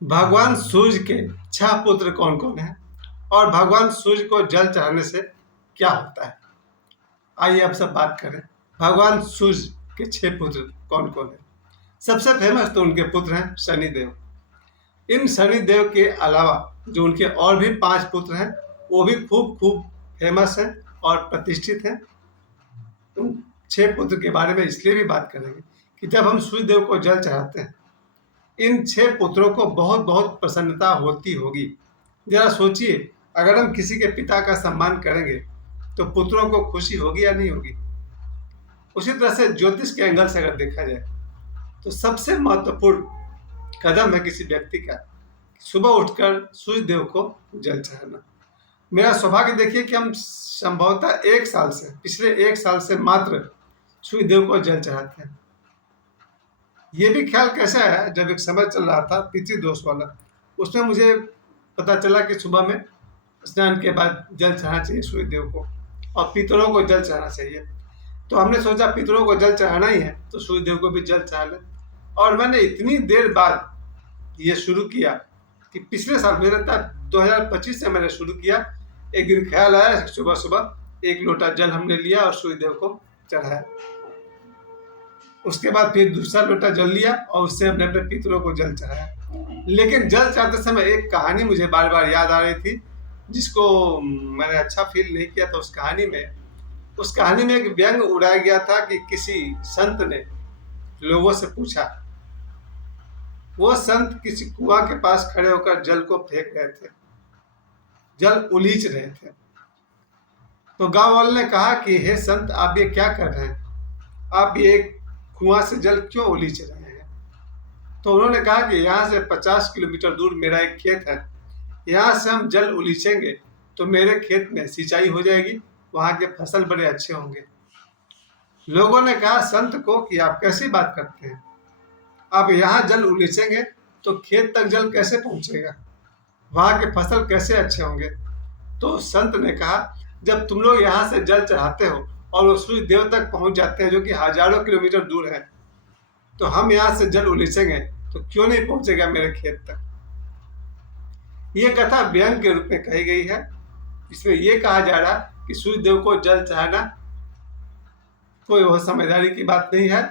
भगवान सूर्य के 6 पुत्र कौन कौन हैं और भगवान सूर्य को जल चढ़ाने से क्या होता है? आइए अब सब बात करें। भगवान सूर्य के 6 पुत्र कौन कौन हैं? सबसे फेमस तो उनके पुत्र हैं शनिदेव। इन शनिदेव के अलावा जो उनके और भी 5 पुत्र हैं वो भी खूब खूब फेमस हैं और प्रतिष्ठित हैं। उन 6 पुत्र के बारे में इसलिए भी बात करेंगे कि जब हम सूर्य देव को जल चढ़ाते हैं, इन 6 पुत्रों को बहुत बहुत प्रसन्नता होती होगी। जरा सोचिए, अगर हम किसी के पिता का सम्मान करेंगे तो पुत्रों को खुशी होगी या नहीं होगी? उसी तरह से ज्योतिष के एंगल से अगर देखा जाए तो सबसे महत्वपूर्ण कदम है किसी व्यक्ति का सुबह उठकर सूर्य देव को जल चढ़ाना। मेरा सौभाग्य देखिए कि हम संभवतः पिछले 1 साल से मात्र सूर्य देव को जल चढ़ाते हैं। ये भी ख्याल कैसा है, जब एक समय चल रहा था पितृदोष वाला, उसमें मुझे पता चला कि सुबह में स्नान के बाद जल चढ़ाना चाहिए सूर्य देव को और पितरों को जल चढ़ाना चाहिए। तो हमने सोचा पितरों को जल चढ़ाना ही है तो सूर्य देव को भी जल चढ़ा लें। और मैंने इतनी देर बाद ये शुरू किया कि पिछले साल मेरे 2025 से मैंने शुरू किया। एक दिन ख्याल आया, सुबह सुबह 1 लोटा जल हमने लिया और सूर्य देव को चढ़ाया। उसके बाद फिर दूसरा लोटा जल लिया और उससे हमने अपने पितरों को जल चढ़ाया। लेकिन जल चढ़ाते समय एक कहानी मुझे बार बार याद आ रही थी, जिसको मैंने अच्छा फील नहीं किया था। उस कहानी में एक व्यंग उड़ाया गया था कि किसी संत ने लोगों से पूछा। वो संत किसी कुआं के पास खड़े होकर जल को फेंक रहे थे, जल उलीच रहे थे। तो गांव वालों ने कहा कि हे संत, आप ये क्या कर रहे हैं? आप ये कुआं से जल क्यों उलीच रहे हैं? तो उन्होंने कहा कि यहाँ से 50 किलोमीटर दूर मेरा एक खेत है, यहाँ से हम जल उलीचेंगे तो मेरे खेत में सिंचाई हो जाएगी, वहाँ के फसल बड़े अच्छे होंगे। लोगों ने कहा संत को कि आप कैसी बात करते हैं, आप यहाँ जल उलीचेंगे तो खेत तक जल कैसे पहुँचेगा, वहाँ के फसल कैसे अच्छे होंगे? तो संत ने कहा जब तुम लोग यहाँ से जल चढ़ाते हो और वो सूर्य देव तक पहुँच जाते हैं जो कि हजारों किलोमीटर दूर है, तो हम यहाँ से जल उलीचेंगे तो क्यों नहीं पहुँचेगा मेरे खेत तक? ये कथा व्यंग के रूप में कही गई है। इसमें यह कहा जा रहा कि सूर्य देव को जल चढ़ाना कोई वो समझदारी की बात नहीं है,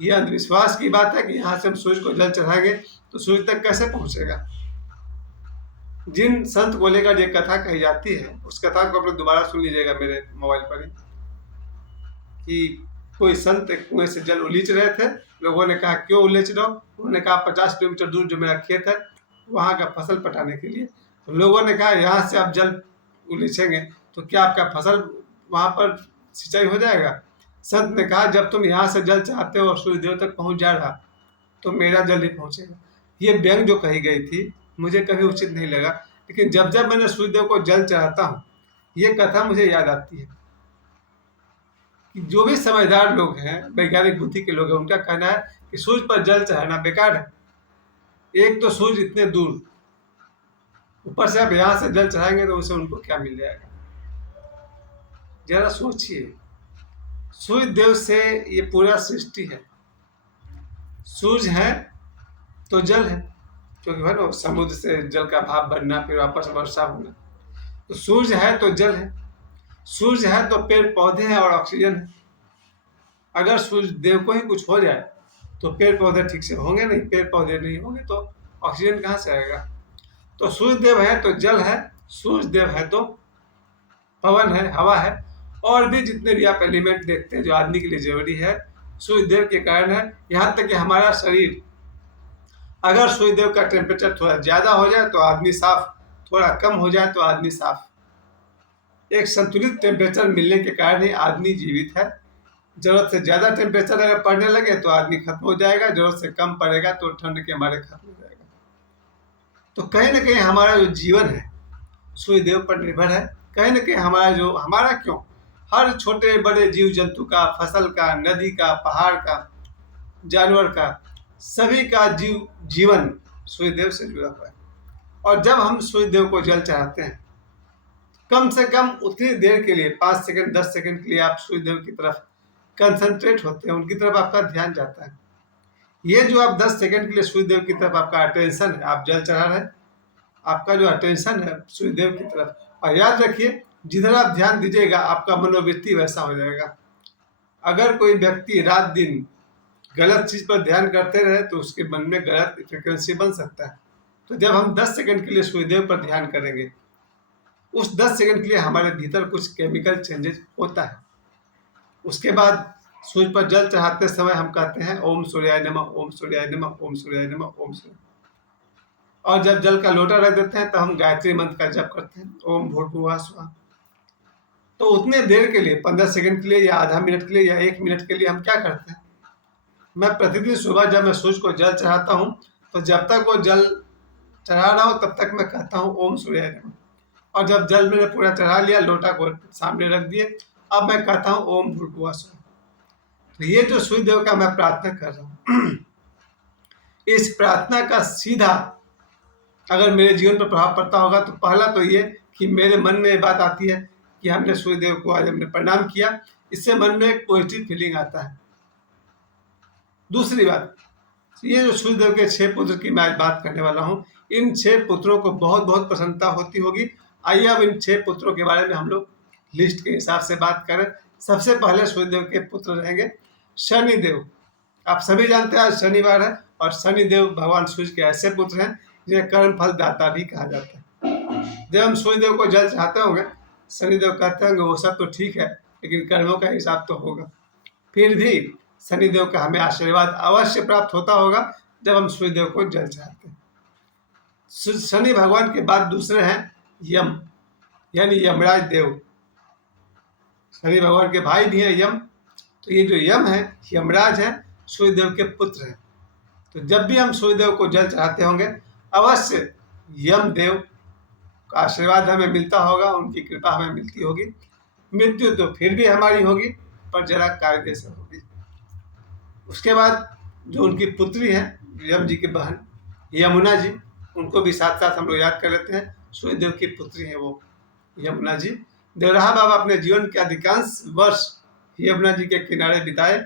यह अंधविश्वास की बात है कि यहाँ से हम सूर्य को जल चढ़ाएंगे तो सूर्य तक कैसे पहुँचेगा। जिन संत को लेकर ये कथा कही जाती है उस कथा को आप लोग दोबारा सुन लीजिएगा मेरे मोबाइल पर ही, कि कोई संत एक कुएं से जल उलीच रहे थे। लोगों ने कहा क्यों उलीच रहे हो? उन्होंने कहा 50 किलोमीटर दूर जो मेरा खेत है वहाँ का फसल पटाने के लिए। तो लोगों ने कहा यहाँ से आप जल उलीचेंगे तो क्या आपका फसल वहाँ पर सिंचाई हो जाएगा? संत ने कहा जब तुम यहाँ से जल चाहते हो और सूर्य देव तक पहुँच जा रहा तो मेरा जल नहीं पहुँचेगा। ये व्यंग जो कही गई थी मुझे कभी उचित नहीं लगा, लेकिन जब जब मैंने सूर्य देव को जल चढ़ाता हूँ ये कथा मुझे याद आती है कि जो भी समझदार लोग हैं, वैज्ञानिक बुद्धि के लोग हैं, उनका कहना है कि सूर्य पर जल चढ़ाना बेकार है। एक तो सूर्य इतने दूर, ऊपर से आप यहाँ से जल चढ़ाएंगे तो उसे उनको क्या मिल जाएगा? जरा सोचिए, सूर्य देव से ये पूरा सृष्टि है। सूर्य है तो जल है, क्योंकि भाई ना समुद्र से जल का भाप बनना फिर वापस वर्षा होना। तो सूर्य है तो जल है, सूर्य है तो पेड़ पौधे हैं और ऑक्सीजन है। अगर सूर्य देव को ही कुछ हो जाए तो पेड़ पौधे ठीक से होंगे नहीं, पेड़ पौधे नहीं होंगे तो ऑक्सीजन कहाँ से आएगा? तो सूर्य देव है तो जल है, सूर्य देव है तो पवन है, हवा है, और भी जितने भी आप एलिमेंट देखते हैं जो आदमी के लिए जरूरी है सूर्य देव के कारण है। यहाँ तक कि हमारा शरीर, अगर सूर्य देव का टेम्परेचर थोड़ा ज़्यादा हो जाए तो आदमी साफ, थोड़ा कम हो जाए तो आदमी साफ। एक संतुलित टेम्परेचर मिलने के कारण ही आदमी जीवित है। जरूरत से ज़्यादा टेम्परेचर अगर पड़ने लगे तो आदमी खत्म हो जाएगा, जरूरत से कम पड़ेगा तो ठंड के मारे खत्म हो जाएगा। तो कहीं ना कहीं हमारा जो जीवन है सूर्य देव पर निर्भर है। कहीं ना कहीं हमारा क्यों, हर छोटे बड़े जीव जंतु का, फसल का, नदी का, पहाड़ का, जानवर का, सभी का जीवन सूर्य देव से जुड़ा हुआ है। और जब हम सूर्य देव को जल चढ़ाते हैं, कम से कम उतनी देर के लिए 5 सेकंड 10 सेकंड के लिए आप सूर्य देव की तरफ कंसंट्रेट होते हैं, उनकी तरफ आपका ध्यान जाता है। ये जो आप 10 सेकंड के लिए सूर्यदेव की तरफ आपका अटेंशन है, आप जल चढ़ा रहे हैं, आपका जो अटेंशन है सूर्यदेव की तरफ, और याद रखिए जिधर आप ध्यान दीजिएगा आपका मनोवृत्ति वैसा हो जाएगा। अगर कोई व्यक्ति रात दिन गलत चीज पर ध्यान करते रहे तो उसके मन में गलत फ्रिक्वेंसी बन सकता है। तो जब हम 10 सेकंड के लिए सूर्यदेव पर ध्यान करेंगे, उस 10 सेकंड के लिए हमारे भीतर कुछ केमिकल चेंजेस होता है। उसके बाद सूर्य पर जल चढ़ाते समय हम कहते हैं ओम सूर्याय नमः, ओम सूर्याय नमः, ओम सूर्याय नमः, ओम सूर्य। और जब जल का लोटा रख देते हैं तो हम गायत्री मंत्र का जप करते हैं, ओम भूर्भुवः स्वः। तो उतने देर के लिए 15 सेकंड के लिए या आधा मिनट के लिए या 1 मिनट के लिए हम क्या करते हैं, मैं प्रतिदिन सुबह जब मैं सूर्य को जल चढ़ाता हूँ तो जब तक वो जल चढ़ा रहा हूँ तब तक मैं कहता हूँ ओम सूर्याय नमः। और जब जल मैंने पूरा चढ़ा लिया, लोटा को सामने रख दिए, अब मैं कहता हूँ ओम भूर्भुवः स्वः। तो ये जो सूर्यदेव का मैं प्रार्थना कर रहा हूँ, इस प्रार्थना का सीधा अगर मेरे जीवन पर प्रभाव पड़ता होगा तो पहला तो ये कि मेरे मन में ये बात आती है कि हमने सूर्यदेव को आज हमने प्रणाम किया, इससे मन में एक पॉजिटिव फीलिंग आता है। दूसरी बात, ये जो सूर्यदेव के 6 पुत्र की मैं आज बात करने वाला हूँ, इन 6 पुत्रों को बहुत बहुत प्रसन्नता होती होगी। आइए अब इन 6 पुत्रों के बारे में हम लोग लिस्ट के हिसाब से बात करें। सबसे पहले सूर्यदेव के पुत्र रहेंगे शनिदेव। आप सभी जानते हैं आज शनिवार है, और शनिदेव भगवान सूर्य के ऐसे पुत्र हैं जिन्हें कर्म फल दाता भी कहा जाता है। जब हम सूर्यदेव को जल चाहते होंगे, शनिदेव कहते होंगे वो सब तो ठीक है लेकिन कर्मों का हिसाब तो होगा। फिर भी शनिदेव का हमें आशीर्वाद अवश्य प्राप्त होता होगा जब हम सूर्यदेव को जल चाहते हैं। शनि भगवान के बाद दूसरे हैं यम, यानी यमराज देव। शनि भगवान के भाई भी हैं यम। तो ये जो यम है, यमराज है, सूर्यदेव के पुत्र हैं। तो जब भी हम सूर्यदेव को जल चढ़ाते होंगे अवश्य यम देव का आशीर्वाद हमें मिलता होगा, उनकी कृपा हमें मिलती होगी। मृत्यु तो फिर भी हमारी होगी पर जरा कायदे से होगी। उसके बाद जो उनकी पुत्री है यम जी की बहन यमुना जी, उनको भी साथ साथ हम लोग याद कर लेते हैं। सूर्यदेव की पुत्री है वो यमुना जी। देवराहा बाबा अपने जीवन के अधिकांश वर्ष यमुना जी के किनारे बिताए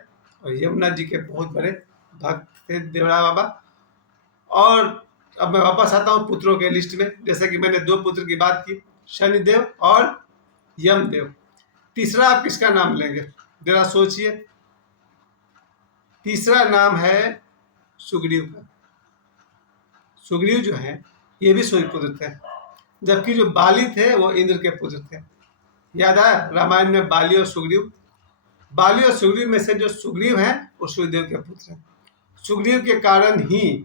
और यमुना जी के बहुत बड़े भक्त थे देवराहा बाबा। और अब मैं वापस आता हूँ पुत्रों के लिस्ट में। जैसे कि मैंने 2 पुत्र की बात की, शनिदेव और यमदेव। तीसरा आप किसका नाम लेंगे, जरा सोचिए। तीसरा नाम है सुग्रीव का। सुग्रीव जो है ये भी सूर्य पुत्र थे, जबकि जो बाली थे वो इंद्र के पुत्र थे। याद आया रामायण में बाली और सुग्रीव। बाली और सुग्रीव में से जो सुग्रीव हैं वो सूर्यदेव के पुत्र हैं। सुग्रीव के कारण ही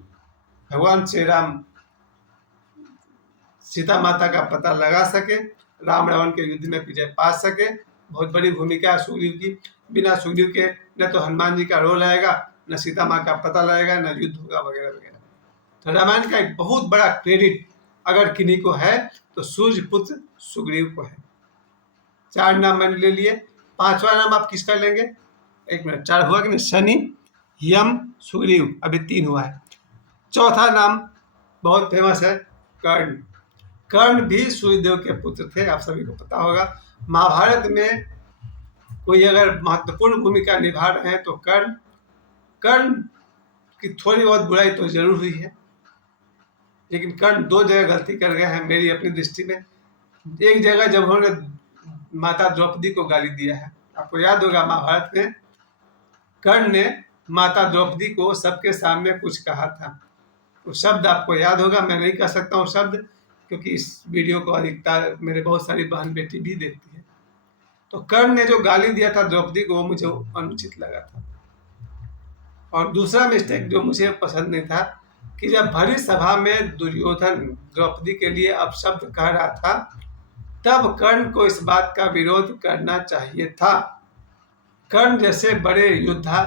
भगवान श्री राम सीता माता का पता लगा सके, राम रावण के युद्ध में विजय पा सके। बहुत बड़ी भूमिका है सुग्रीव की। बिना सुग्रीव के न तो हनुमान जी का रोल आएगा, न सीता माँ का पता लगेगा, न युद्ध होगा वगैरह वगैरह। तो रामायण का एक बहुत बड़ा क्रेडिट अगर किन्हीं को है तो सूर्य पुत्र सुग्रीव को है। 4 नाम मैंने ले लिए। 5वां नाम आप किसका लेंगे, 1 मिनट, 4 हुआ कि नहीं, शनि, यम, सुग्रीव, अभी 3 हुआ है। चौथा नाम बहुत फेमस है, कर्ण। कर्ण भी सूर्यदेव के पुत्र थे, आप सभी को पता होगा। महाभारत में कोई अगर महत्वपूर्ण भूमिका निभा रहे हैं तो कर्ण की थोड़ी बहुत बुराई तो जरूर हुई है, लेकिन कर्ण 2 जगह गलती कर गए हैं मेरी अपनी दृष्टि में। एक जगह जब उन्होंने माता द्रौपदी को गाली दिया है, आपको याद होगा महाभारत में कर्ण ने माता द्रौपदी को सबके सामने कुछ कहा था। वो शब्द आपको याद होगा, मैं नहीं कह सकता हूँ शब्द, क्योंकि इस वीडियो को अधिकता मेरे बहुत सारी बहन बेटी भी देखती है। तो कर्ण ने जो गाली दिया था द्रौपदी को वो मुझे अनुचित लगा था। और दूसरा मिस्टेक जो मुझे पसंद नहीं था कि जब भरी सभा में दुर्योधन द्रौपदी के लिए अपशब्द कह रहा था तब कर्ण को इस बात का विरोध करना चाहिए था। कर्ण जैसे बड़े योद्धा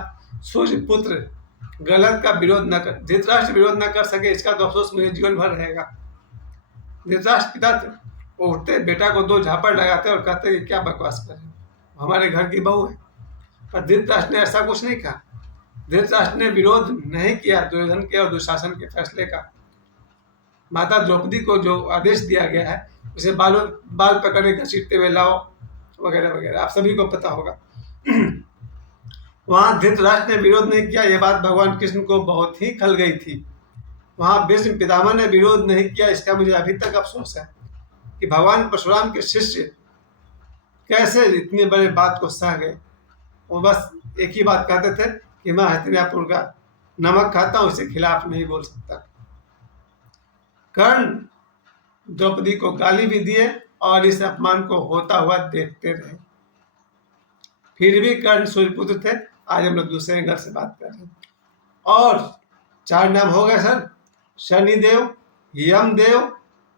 सूर्यपुत्र गलत का विरोध न कर, धृतराष्ट्र विरोध न कर सके, इसका तो अफसोस मुझे जीवन भर रहेगा। धृतराष्ट्र पिता थे, वो उठते बेटा को 2 झापड़ लगाते और कहते कि क्या बकवास कर रहे हो, हमारे घर की बहू है। पर धृतराष्ट्र ने ऐसा कुछ नहीं कहा। धृतराष्ट्र ने विरोध नहीं किया दुर्योधन के और दुशासन के फैसले का। माता द्रौपदी को जो आदेश दिया गया है उसे बाल पकड़े घसीटते हुए लाओ वगैरह वगैरह, आप सभी को पता होगा। वहाँ धृतराष्ट्र ने विरोध नहीं किया, यह बात भगवान कृष्ण को बहुत ही खल गई थी। वहाँ भीष्म पितामह ने विरोध नहीं किया, इसका मुझे अभी तक अफसोस है कि भगवान परशुराम के शिष्य कैसे इतनी बड़े बात को सह गए। वो बस एक ही बात कहते थे कि मैं हस्तिनापुर का नमक खाता हूँ, उसके खिलाफ नहीं बोल सकता। कर्ण द्रौपदी को गाली भी दिए और इस अपमान को होता हुआ देखते रहे। फिर भी कर्ण सूर्यपुत्र थे। आज हम लोग दूसरे घर से बात कर रहे हैं। और 4 नाम हो गए सर, शनिदेव, यमदेव,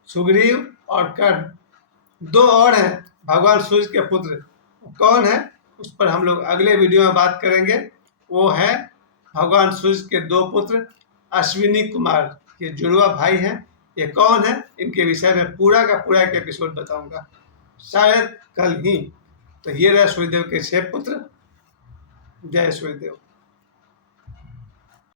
सुग्रीव और कर्ण। 2 और हैं भगवान सूर्य के पुत्र, कौन है उस पर हम लोग अगले वीडियो में बात करेंगे। वो है भगवान सूर्य के 2 पुत्र अश्विनी कुमार, ये जुड़वा भाई हैं। ये कौन है, इनके विषय में पूरा का पूरा एक एपिसोड बताऊंगा, शायद कल ही। तो ये रहे सूर्यदेव के 6 पुत्र। जय सूर्यदेव।